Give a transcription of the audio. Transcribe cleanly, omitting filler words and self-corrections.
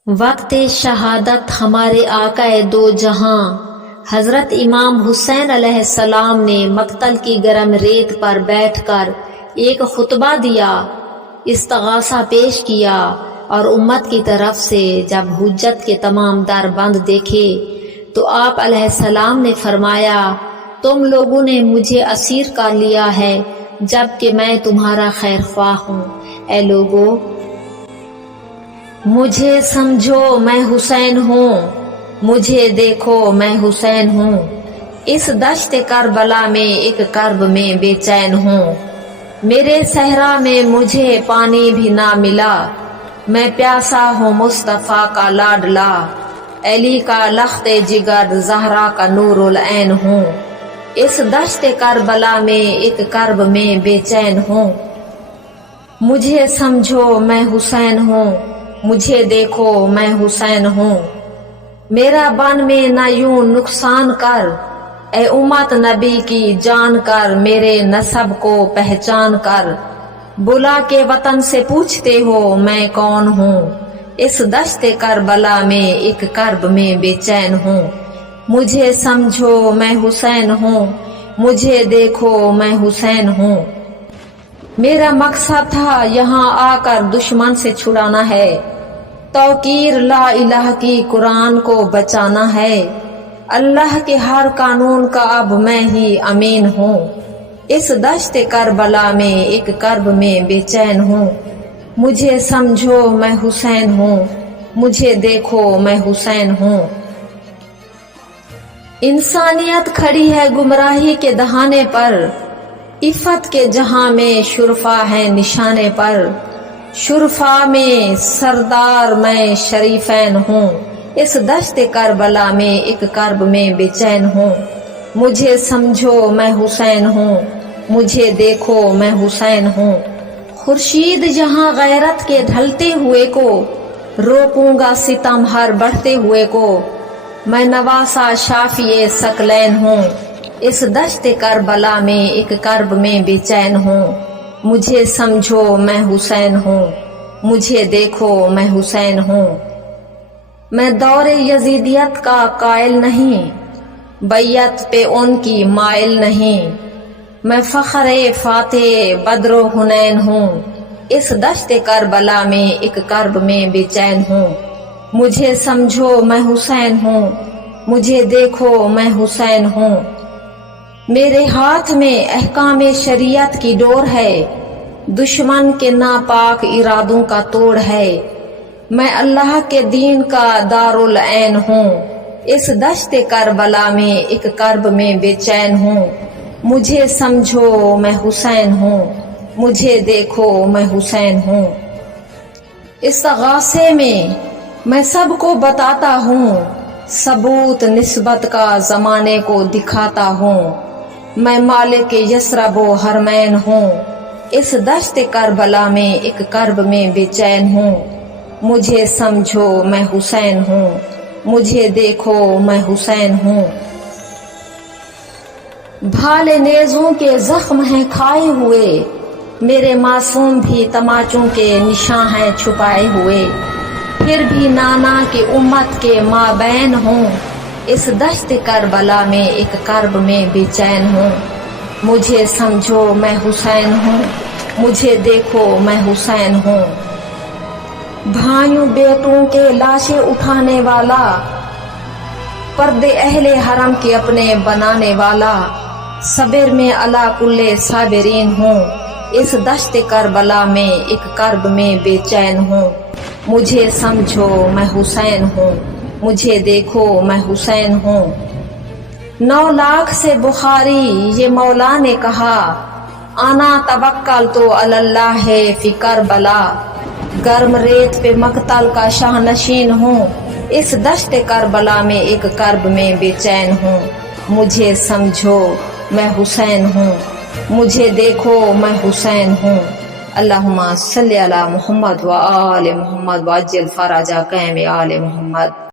وقت شہادت ہمارے آقا دو جہاں حضرت امام حسین علیہ السلام نے مقتل کی گرم ریت پر بیٹھ کر ایک خطبہ دیا، استغاثہ پیش کیا اور امت کی طرف سے جب حجت کے تمام در بند دیکھے تو آپ علیہ السلام نے فرمایا، تم لوگوں نے مجھے اسیر کر لیا ہے جبکہ میں تمہارا خیر خواہ ہوں۔ اے لوگو، مجھے سمجھو میں حسین ہوں، مجھے دیکھو میں حسین ہوں۔ اس دشت کربلا میں ایک کرب میں بے چین ہوں، میرے صحرا میں مجھے پانی بھی نہ ملا، میں پیاسا ہوں مصطفیٰ کا لاڈلا، علی کا لخت جگر زہرا کا نور العین ہوں۔ اس دشت کربلا میں ایک کرب میں بے چین ہوں، مجھے سمجھو میں حسین ہوں، مجھے دیکھو میں حسین ہوں۔ میرا بن میں نہ یوں نقصان کر، اے امت نبی کی جان کر، میرے نسب کو پہچان کر، بلا کے وطن سے پوچھتے ہو میں کون ہوں۔ اس دشت کربلا میں ایک کرب میں بے چین ہوں، مجھے سمجھو میں حسین ہوں، مجھے دیکھو میں حسین ہوں۔ میرا مقصد تھا یہاں آ کر دشمن سے چھڑانا ہے، توقیر لا الہ کی قرآن کو بچانا ہے، اللہ کے ہر قانون کا اب میں ہی امین ہوں۔ اس دشت کربلا میں ایک کرب میں بے چین ہوں، مجھے سمجھو میں حسین ہوں، مجھے دیکھو میں حسین ہوں۔ انسانیت کھڑی ہے گمراہی کے دہانے پر، عفت کے جہاں میں شرفا ہے نشانے پر، شرفا میں سردار میں شریفین ہوں۔ اس دشت کربلا میں ایک کرب میں بے چین ہوں، مجھے سمجھو میں حسین ہوں، مجھے دیکھو میں حسین ہوں۔ خورشید جہاں غیرت کے ڈھلتے ہوئے کو، روکوں گا ستم ہر بڑھتے ہوئے کو، میں نواسا شافی ثقلین ہوں۔ اس دشت کربلا میں ایک کرب میں بے چین ہوں، مجھے سمجھو میں حسین ہوں، مجھے دیکھو میں حسین ہوں۔ میں دور یزیدیت کا قائل نہیں، بیعت پہ ان کی مائل نہیں، میں فخر فاتح بدر و حنین ہوں۔ اس دشت کربلا میں ایک کرب میں بے چین ہوں، مجھے سمجھو میں حسین ہوں، مجھے دیکھو میں حسین ہوں۔ میرے ہاتھ میں احکام شریعت کی ڈور ہے، دشمن کے ناپاک ارادوں کا توڑ ہے، میں اللہ کے دین کا دارالعین ہوں۔ اس دشت کربلا میں ایک کرب میں بے چین ہوں، مجھے سمجھو میں حسین ہوں، مجھے دیکھو میں حسین ہوں۔ استغاثے میں سب کو بتاتا ہوں، ثبوت نسبت کا زمانے کو دکھاتا ہوں، میں مالک یثرب و حرمین ہوں۔ اس دشت کربلا میں ایک کرب میں بے چین ہوں، مجھے سمجھو میں حسین ہوں، مجھے دیکھو میں حسین ہوں۔ بھالے نیزوں کے زخم ہیں کھائے ہوئے، میرے معصوم بھی تماچوں کے نشاں ہیں چھپائے ہوئے، پھر بھی نانا کی امت کے مابین ہوں۔ اس دشت کربلا میں ایک کرب میں بے چین ہوں، مجھے سمجھو میں حسین ہوں، مجھے دیکھو میں حسین ہوں۔ بھائیوں بیٹوں کے لاشیں اٹھانے والا، پردے اہل حرم کے اپنے بنانے والا، صبر میں علی کل صابرین ہوں۔ اس دشت کربلا میں ایک کرب میں بے چین ہوں، مجھے سمجھو میں حسین ہوں، مجھے دیکھو میں حسین ہوں۔ 9 لاکھ سے بخاری یہ مولا نے کہا، آنا توکل تو علی اللہ فی کربلا، گرم ریت پہ مقتل کا شاہ نشین ہوں۔ اس دشت کربلا میں ایک کرب میں بے چین ہوں، مجھے سمجھو میں حسین ہوں، مجھے دیکھو میں حسین ہوں۔ اللہم صلی علی محمد و آل محمد وعجل فرج قیم آل محمد۔